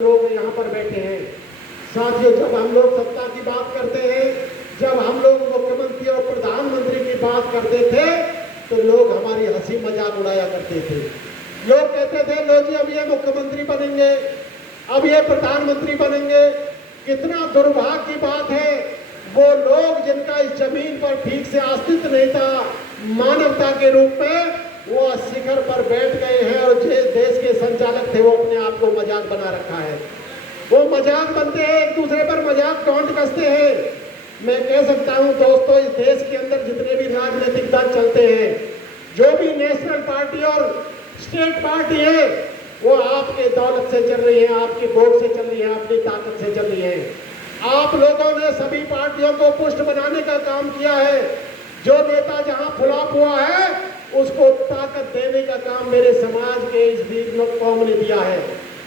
लोग यहाँ पर बैठे हैं। साथियों, जब हम लोग सत्ता की बात करते हैं, जब हम लोग मुख्यमंत्री और प्रधानमंत्री की बात करते थे तो लोग हमारी हंसी मजाक उड़ाया करते थे। लोग कहते थे लो जी अब ये मुख्यमंत्री बनेंगे, अब ये प्रधानमंत्री बनेंगे। कितना दुर्भाग्य की बात है, वो लोग जिनका इस जमीन पर ठीक से अस्तित्व नहीं था मानवता के रूप में, वो शिखर पर बैठ गए हैं और जिस देश के संचालक थे वो अपने आप को मजाक बना रखा है। वो मजाक बनते हैं, एक दूसरे पर मजाक टोंट कसते हैं। मैं कह सकता हूं दोस्तों, इस देश के अंदर जितने भी राजनीतिक दल चलते हैं, जो भी नेशनल पार्टी और स्टेट पार्टी है, वो आपके दौलत से चल रही है, आपकी वोट से चल रही है, अपनी ताकत से चल रही है। आप लोगों ने सभी पार्टियों को पुष्ट बनाने का काम किया है। जो नेता जहां फ्लॉप हुआ है उसको ताकत देने का काम मेरे समाज के इस वीर कौम ने दिया है।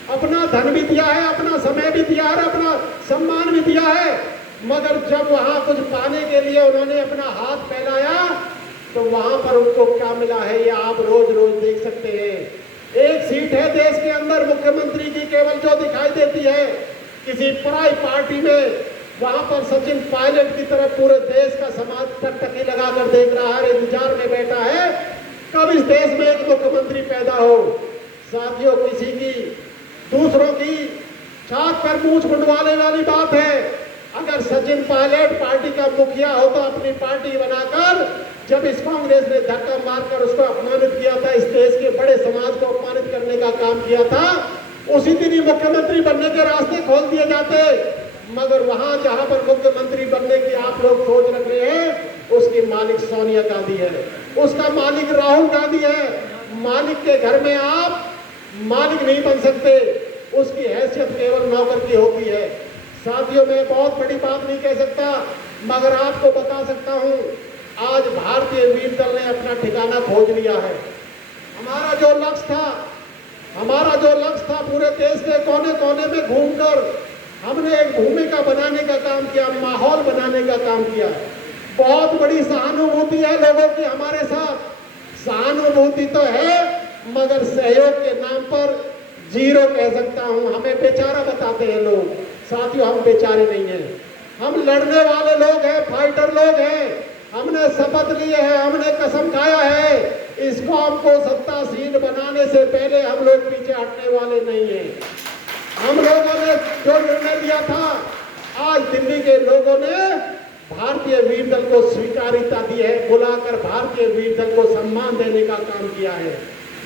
अपना धन भी दिया है, अपना समय भी दिया है, अपना सम्मान भी दिया है। मगर जब वहां कुछ पाने के लिए उन्होंने अपना हाथ फैलाया तो वहां पर उनको क्या मिला है ये आप रोज रोज देख सकते हैं। एक सीट है देश के अंदर मुख्यमंत्री की केवल जो दिखाई देती है किसी पराई पार्टी में, वहां पर सचिन पायलट की तरफ पूरे देश का समाज टकटकी लगाकर देख रहा है, इंतजार में बैठा है कब इस देश में एक मुख्यमंत्री पैदा हो। साथियों, किसी की दूसरों की छात पर मूंछ मुंडवाने वाली बात है। अगर सचिन पायलट पार्टी का मुखिया हो तो अपनी पार्टी बनाकर, जब इस कांग्रेस ने धक्का मारकर उसको अपमानित किया था, इस देश के बड़े समाज को अपमानित करने का काम किया था, उसी दिन ही मुख्यमंत्री बनने के रास्ते खोल दिए जाते। मगर वहां जहां पर मुख्यमंत्री बनने की आप लोग सोच रख रहे हैं, उसकी मालिक सोनिया गांधी है, उसका मालिक राहुल गांधी है। मालिक के घर में आप मालिक नहीं बन सकते, उसकी हैसियत केवल नौकर की होती है। साथियों, मैं बहुत बड़ी बात नहीं कह सकता, मगर आपको बता सकता हूं, आज भारतीय वीर दल ने अपना ठिकाना खोज लिया है। हमारा जो लक्ष्य था पूरे देश के कोने कोने में घूमकर हमने एक भूमिका बनाने का काम किया, माहौल बनाने का काम किया। बहुत बड़ी सहानुभूति है लोगों की हमारे साथ। सहानुभूति तो है मगर सहयोग के नाम पर जीरो कह सकता हूं। हमें बेचारा बताते हैं लोग। साथियों, हम बेचारे नहीं हैं, हम लड़ने वाले लोग हैं, फाइटर लोग हैं। हमने शपथ लिए हैं, हमने कसम खाया है, इस कौम को सत्तासीन बनाने से पहले हम लोग पीछे हटने वाले नहीं हैं। हम लोगों ने जो निर्णय लिया था, आज दिल्ली के लोगों ने भारतीय वीर दल को स्वीकारिता दी है, बुलाकर भारतीय वीर दल को सम्मान देने का काम किया है।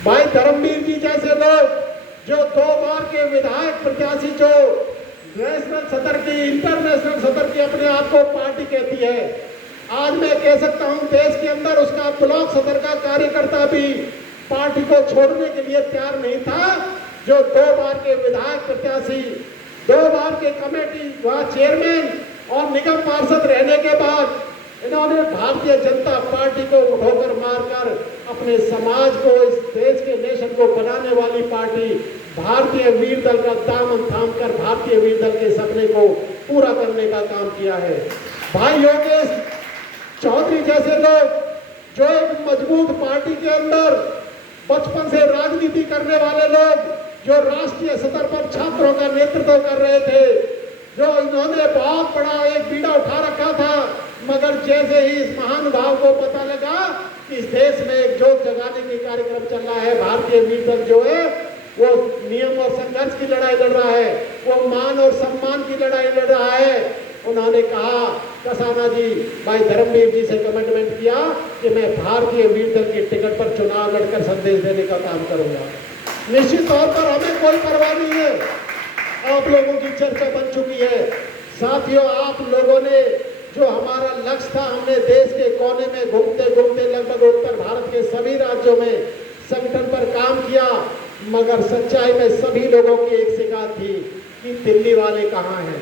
भाई धर्मवीर जी जैसे लोग जो 2 बार के विधायक प्रत्याशी, जो नेशनल सदर की, इंटरनेशनल सदर की अपने आप को पार्टी कहती है, आज मैं कह सकता हूं देश के अंदर उसका ब्लॉक सदर का कार्यकर्ता भी पार्टी को छोड़ने के लिए तैयार नहीं था। जो 2 बार के विधायक प्रत्याशी, 2 बार के कमेटी व चेयरमैन और निगम पार्षद रहने के बाद इन्होंने भारतीय जनता पार्टी को ठोकर मारकर अपने समाज को, इस देश के नेशन को बनाने वाली पार्टी भारतीय वीर दल का दामन थामकर भारतीय वीर दल के सपने को पूरा करने का काम किया है। भाई योगेश चौधरी जैसे लोग जो एक मजबूत पार्टी के अंदर बचपन से राजनीति करने वाले लोग, जो राष्ट्रीय सतर पर छात्रों का नेतृत्व कर रहे थे, जो इन्होंने बहुत बड़ा एक बीड़ा उठा रखा था, मगर जैसे ही इस महानुभाव को पता लगा कि इस देश में एक जोत जगाने के कार्यक्रम चल रहा है, भारतीय वीर दल जो है वो नियम और संघर्ष की लड़ाई लड़ रहा है, वो मान और सम्मान की लड़ाई लड़ रहा है, उन्होंने कहा, कसाना जी, भाई धर्मवीर जी से कमिटमेंट किया कि मैं भारतीय वीर दल की टिकट पर चुनाव लड़कर संदेश देने का काम करूंगा। निश्चित तौर पर हमें कोई परवाह नहीं है, आप लोगों की चर्चा बन चुकी है। साथियों, आप लोगों ने जो हमारा लक्ष्य था, हमने देश के कोने में घूमते घूमते लगभग उत्तर भारत के सभी राज्यों में संगठन पर काम किया, मगर सच्चाई में सभी लोगों की एक शिकायत थी कि दिल्ली वाले कहाँ हैं,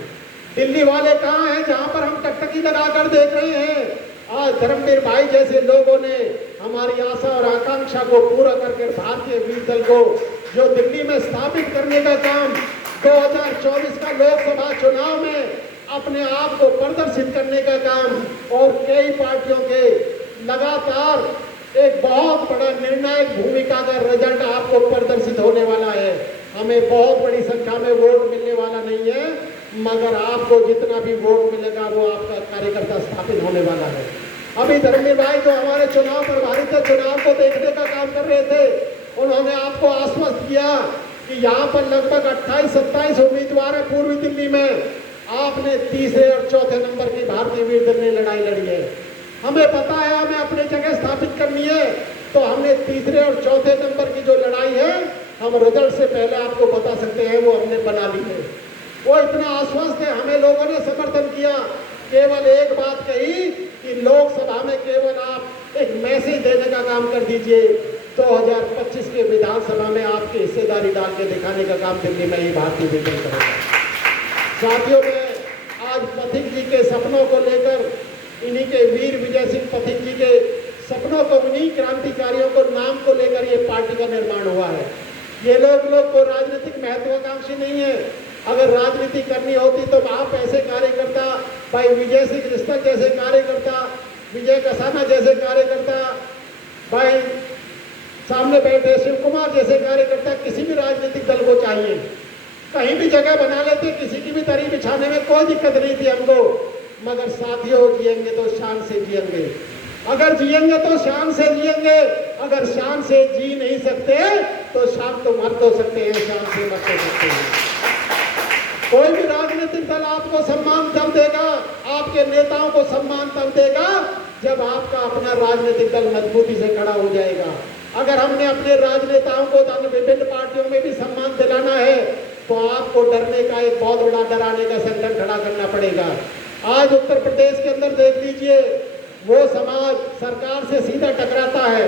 दिल्ली वाले कहाँ हैं, जहां पर हम टकटकी लगाकर देख रहे हैं। आज धर्मवीर भाई जैसे लोगों ने हमारी आशा और आकांक्षा को पूरा करके भारतीय वीर दल को जो दिल्ली में स्थापित करने का काम 2024 का लोकसभा चुनाव में अपने आप को प्रदर्शित करने का काम, और कई पार्टियों के लगातार एक बहुत बड़ा निर्णायक भूमिका का रिजल्ट आपको प्रदर्शित होने वाला है। हमें बहुत बड़ी संख्या में वोट मिलने वाला नहीं है, मगर आपको जितना भी वोट मिलेगा वो आपका कार्यकर्ता स्थापित होने वाला है। अभी धर्मवीर भाई जो हमारे चुनाव प्रभारी थे, चुनाव को देखने का काम कर रहे थे, उन्होंने आपको आश्वस्त किया कि यहाँ पर लगभग 28-27 उम्मीदवार है पूर्वी दिल्ली में। आपने तीसरे और चौथे नंबर की भारतीय वीर दल ने लड़ाई लड़ी है। हमें पता है हमें अपनी जगह स्थापित करनी है, तो हमने तीसरे और चौथे नंबर की जो लड़ाई है हम रिजल्ट से पहले आपको बता सकते हैं, वो हमने बना ली है। वो इतना आश्वस्त है, हमें लोगों ने समर्थन किया। केवल एक बात कही कि लोकसभा में केवल आप एक मैसेज देने का काम कर दीजिए, 2025 के विधानसभा में आपकी हिस्सेदारी डाल के दिखाने का काम दिल्ली में ही भारतीय जनता पार्टी करेगा। साथियों, मैं आज पथिक जी के सपनों को लेकर, इन्हीं के वीर विजय सिंह पथिक जी के सपनों को, इन्हीं क्रांतिकारियों को नाम को लेकर ये पार्टी का निर्माण हुआ है। ये लोग को राजनीतिक महत्वाकांक्षी नहीं है। अगर राजनीति करनी होती तो आप ऐसे कार्यकर्ता, भाई विजय सिंह रिश्ता जैसे कार्यकर्ता, विजय कसाना जैसे कार्यकर्ता, भाई सामने बैठे शिव कुमार जैसे कार्यकर्ता, किसी भी राजनीतिक दल को चाहिए, कहीं भी जगह बना लेते, किसी की भी तरी बिछाने में कोई दिक्कत नहीं थी हमको। मगर साथियों, जिएंगे तो शान से जिएंगे। अगर जिएंगे तो शान से जिएंगे। अगर शान से जी नहीं सकते तो शान तो मर तो सकते हैं, शान से मर तो सकते हैं। कोई भी राजनीतिक दल आपको सम्मान तब देगा, आपके नेताओं को सम्मान तब देगा जब आपका अपना राजनीतिक दल मजबूती से खड़ा हो जाएगा। अगर हमने अपने राजनेताओं को विभिन्न पार्टियों में भी सम्मान दिलाना है तो आपको डरने का, एक बहुत बड़ा डराने का संगठन खड़ा करना पड़ेगा। आज उत्तर प्रदेश के अंदर देख लीजिए, वो समाज सरकार से सीधा टकराता है।